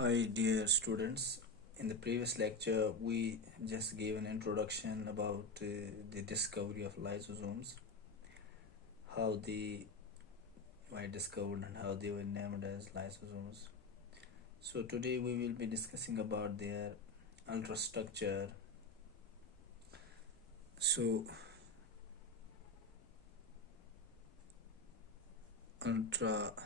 Hi, dear students. In the previous lecture, we just gave an introduction about the discovery of lysosomes, how they were discovered, and how they were named as lysosomes. So, today we will be discussing about their ultrastructure. So, ultrastructure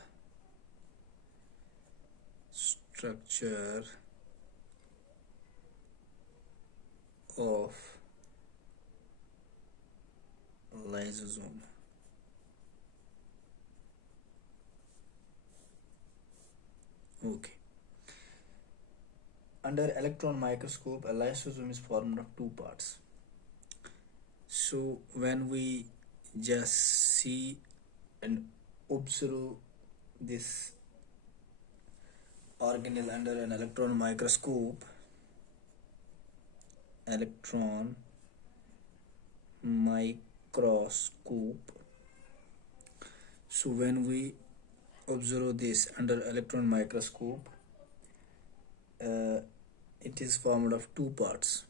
of lysosome. Okay. Under electron microscope, a lysosome is formed of two parts. So when we just see and observe this organelle under an electron microscope, so when we observe this under electron microscope, it is formed of two parts.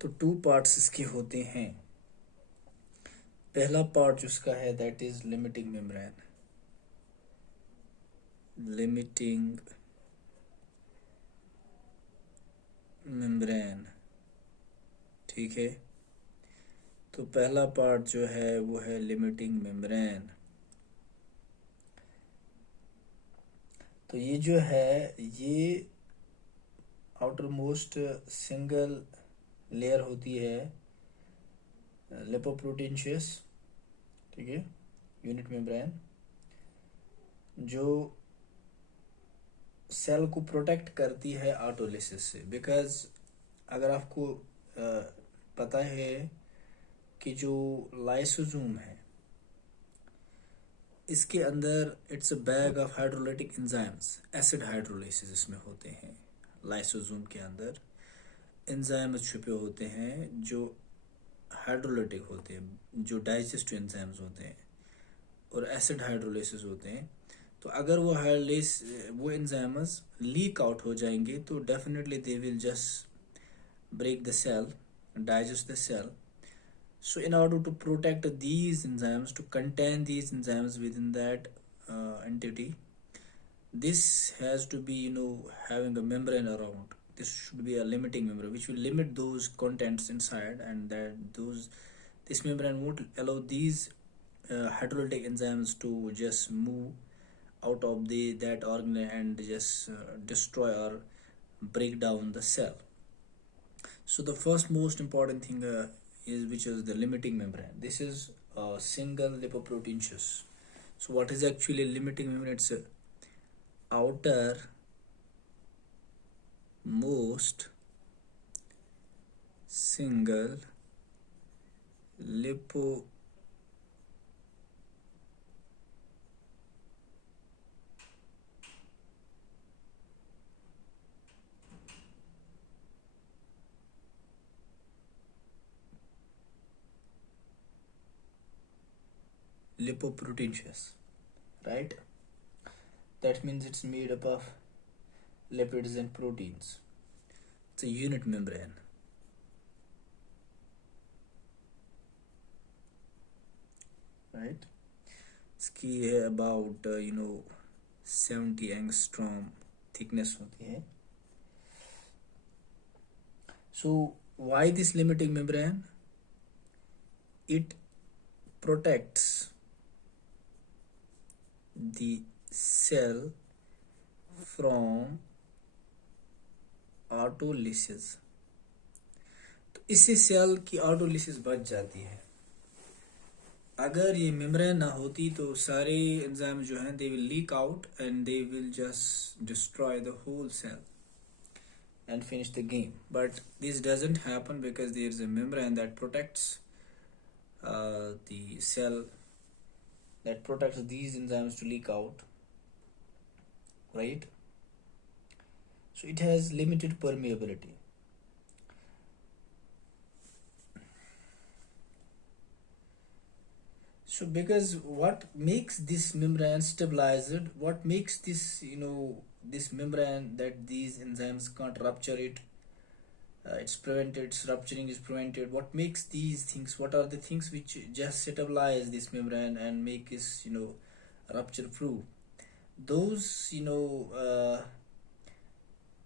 तो two parts इसके होते हैं. पहला पार्ट जिसका है that is limiting membrane. ठीक है, तो पहला पार्ट जो है वो है लिमिटिंग मेम्ब्रेन. तो ये जो है ये आउटर मोस्ट सिंगल लेयर होती है लिपोप्रोटीनशियस. ठीक है, यूनिट मेम्ब्रेन जो सेल को प्रोटेक्ट करती है ऑटोलिसिस से. बिकॉज अगर आपको पता है कि जो लाइसोसोम है इसके अंदर it's a bag of hydrolytic enzymes. Acid hydrolysis इसमें होते हैं. लाइसोसोम के अंदर एंजाइम्स छुपे होते हैं जो हाइड्रोलाइटिक होते हैं, जो डाइजेस्टिव एंजाइम्स होते हैं, और एसिड हाइड्रोलाइसिस होते हैं. तो अगर वो एंजाइम्स लीक आउट हो जाएंगे तो definitely they will just break the cell, digest the cell. So in order to protect these enzymes, to contain these enzymes within that entity, this has to be having a membrane around. This should be a limiting membrane which will limit those contents inside, and this membrane won't allow these hydrolytic enzymes to just move out of that organ and just destroy or break down the cell. So the first most important thing which is the limiting membrane. This is a single lipoproteinaceous. So what is actually limiting membrane? It's a outer most single lipo lipoproteinaceous, right? That means it's made up of lipids and proteins. It's a unit membrane. Right? इसकी है about 70 angstrom thickness होती है. So why this limiting membrane? It protects the cell from autolysis. तो इससे सेल की ऑटोलिसिस बच जाती है. अगर ये मेम्ब्रेन ना होती तो सारे एंजाइम जो हैं they will leak out and they will just destroy the whole cell and finish the game. But this doesn't happen because there is a membrane that protects the cell, that protects these enzymes to leak out, right? So it has limited permeability. So because what makes this membrane stabilized, what makes this, this membrane that these enzymes can't rupture it, it's prevented, its rupturing is prevented. What makes these things, what are the things which just stabilize this membrane and make it, rupture proof? Those,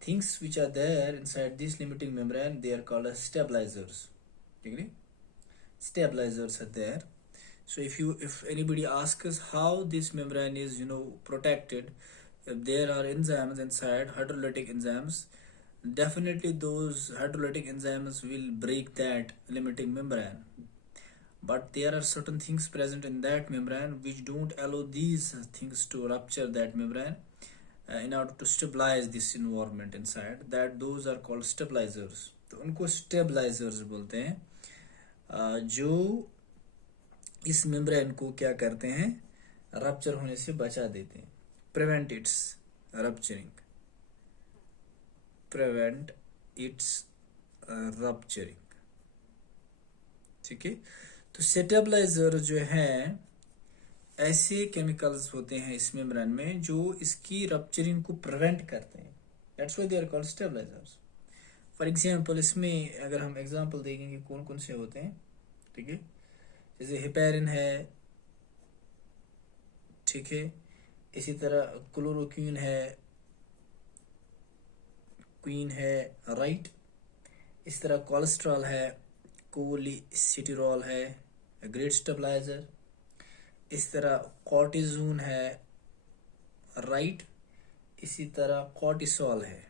things which are there inside this limiting membrane, they are called as stabilizers. Agree? Stabilizers are there. So if anybody asks us how this membrane is protected, if there are enzymes inside, hydrolytic enzymes, definitely those hydrolytic enzymes will break that limiting membrane. But there are certain things present in that membrane which don't allow these things to rupture that membrane in order to stabilize this environment inside. That those are called stabilizers. तो उनको stabilizers बोलते हैं, जो इस मेम्ब्रेन को क्या करते हैं, रप्चर होने से बचा देते हैं, prevent it's rupturing, prevent it's rupturing. ठीक है, तो स्टेबलाइजर जो है ऐसे केमिकल्स होते हैं इस मेम्ब्रेन में जो इसकी रप्चरिंग को प्रिवेंट करते हैं। That's why they are called stabilizers. For example इसमें अगर हम एग्जांपल देखेंगे कौन कौन से होते हैं, ठीक है, जैसे हेपेरिन है, ठीक है, इसी तरह क्लोरोक्वीन है, क्वीन है, राइट, इस तरह कोलेस्ट्रॉल है, कोलिसिटिरॉल है, ग्रेट स्टेबलाइजर, इस तरह कॉर्टिजोन है, राइट, इसी तरह कॉर्टिसोल है।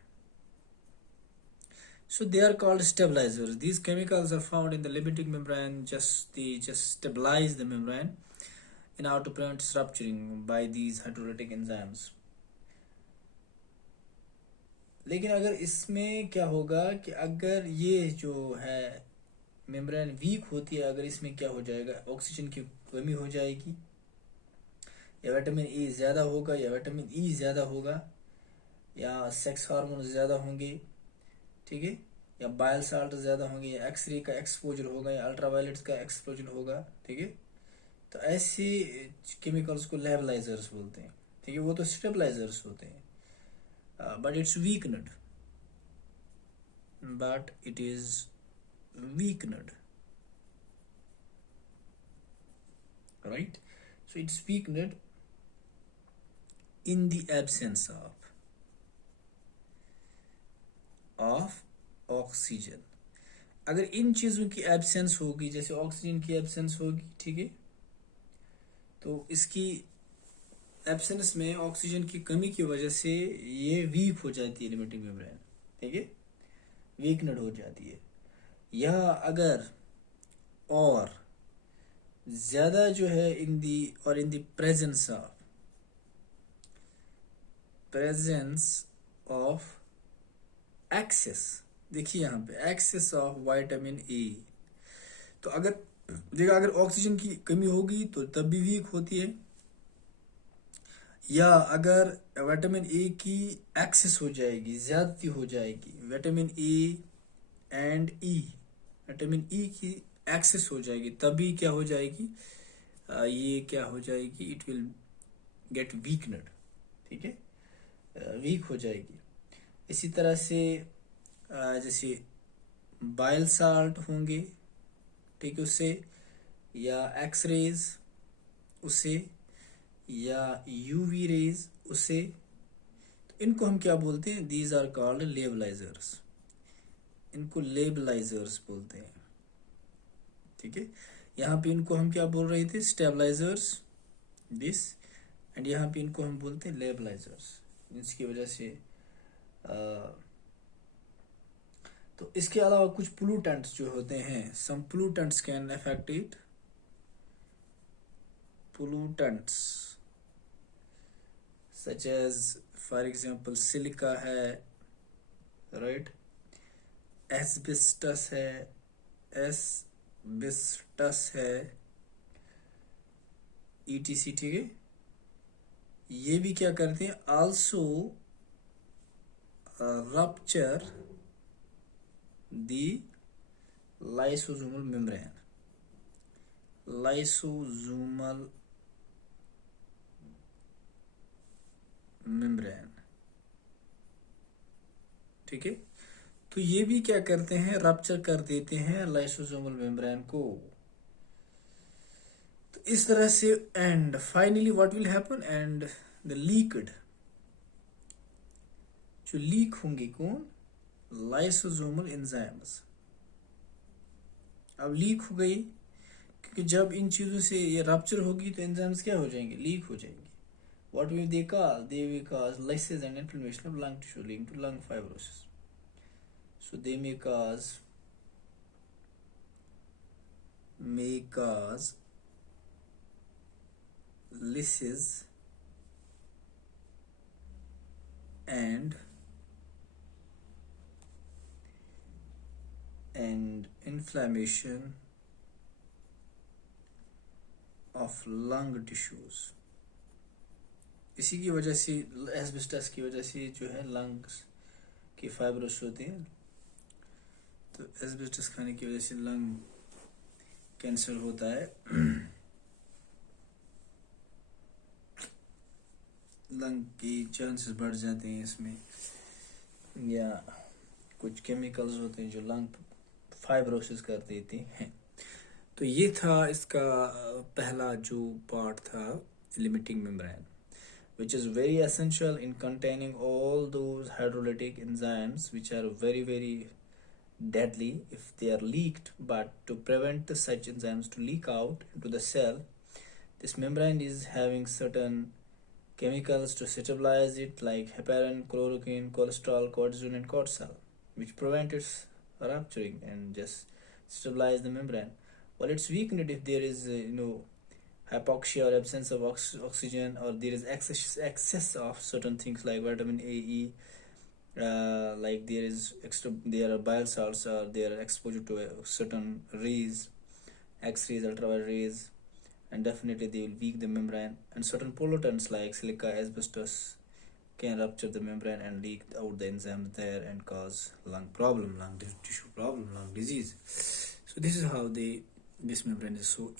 So they are called stabilizers. These chemicals are found in the limiting membrane. They just stabilize the membrane in order to prevent rupturing by these hydrolytic enzymes. लेकिन अगर इसमें क्या होगा कि अगर ये जो है मेम्ब्रेन वीक होती है, अगर इसमें क्या हो जाएगा, ऑक्सीजन की कमी हो जाएगी, या विटामिन ए ज़्यादा होगा, या विटामिन ई ज़्यादा होगा, या सेक्स हार्मोन ज़्यादा होंगे, ठीक है, या बायल साल्ट ज़्यादा होंगे, या एक्सरे का एक्सपोजर होगा, या अल्ट्रावायलेट का एक्सपोजर होगा, ठीक है, तो ऐसे केमिकल्स को लेबलाइजर्स बोलते हैं। ठीक है, वो तो स्टेबलाइजर्स होते हैं, but it's weakened, but it is weakened, right. So it's weakened in the absence of oxygen. अगर इन चीज़ों की एब्सेंस होगी, जैसे ऑक्सीजन की एब्सेंस होगी, ठीक है, तो इसकी एब्सेंस में ऑक्सीजन की कमी की वजह से ये वीक हो जाती है लिमिटिंग मेम्ब्रेन, ठीक है, वीकनेड हो जाती है। या अगर और ज़्यादा जो है इन दी प्रेजेंस ऑफ एक्सेस, देखिए यहाँ पे एक्सेस ऑफ विटामिन ए, तो अगर ऑक्सीजन की कमी होगी तो तब भी वीक होती है, या अगर विटामिन ए की एक्सेस हो जाएगी, ज्यादती हो जाएगी, vitamin A and E, vitamin E की एक्सेस हो जाएगी, तभी क्या हो जाएगी, ये क्या हो जाएगी, इट विल गेट वीकनेड, ठीक है, वीक हो जाएगी। इसी तरह से जैसे बाइल साल्ट होंगे, ठीक है, उससे, या एक्सरेज उससे, या यूवी रेज उससे, तो इनको हम क्या बोलते हैं, दीज आर कॉल्ड लेबलाइजर्स, इनको लेबलाइजर्स बोलते हैं, ठीक है। यहाँ पे इनको हम क्या बोल रहे थे, स्टेबलाइजर्स दिस, एंड यहाँ पे इनको हम बोलते हैं लेबलाइजर्स, इसकी वजह से तो इसके अलावा कुछ पोल्यूटेंट्स जो होते हैं, some pollutants can affect it, pollutants such as for example silica है, राइट, एस्बेस्टस है, ईटीसी, ठीक है, ये भी क्या करते हैं, also rupture the lysosomal membrane, lysosomal membrane. ठीक है, तो ये भी क्या करते हैं, रप्चर कर देते हैं लाइसोसोमल मेम्ब्रेन को। तो इस तरह से and finally what will happen, and the leaked, जो लीक होंगे कौन, लाइसोसोमल एंजाइम्स। अब लीक हो गई, क्योंकि जब इन चीजों से ये रप्चर होगी तो एंजाइम्स क्या हो जाएंगे, लीक हो जाएंगे। What will they cause? They will cause lysis and inflammation of lung tissue leading to lung fibrosis. So they may cause lysis and inflammation of lung tissues. इसी की वजह से, एस्बेस्टस की वजह से जो है लंग्स की फाइब्रोसिस होती है। तो एस्बेस्टस खाने की वजह से लंग कैंसर होता है, लंग की चांसेस बढ़ जाते हैं इसमें, या कुछ केमिकल्स होते हैं जो लंग फाइब्रोसिस कर देते हैं। तो ये था इसका पहला जो पार्ट था, limiting membrane, which is very essential in containing all those hydrolytic enzymes which are very very deadly if they are leaked. But to prevent such enzymes to leak out into the cell, this membrane is having certain chemicals to stabilize it, like heparin, chloroquine, cholesterol, cortisone and cortisol, which prevent its rupturing and just stabilize the membrane. Well, it's weakened if there is hypoxia or absence of oxygen, or there is excess of certain things like vitamin A, E, like there are bile salts, or they are exposure to certain rays, X-rays, ultraviolet rays, and definitely they will weak the membrane. And certain pollutants like silica, asbestos can rupture the membrane and leak out the enzymes there and cause lung problem, lung tissue problem, lung disease. So this is how this membrane is so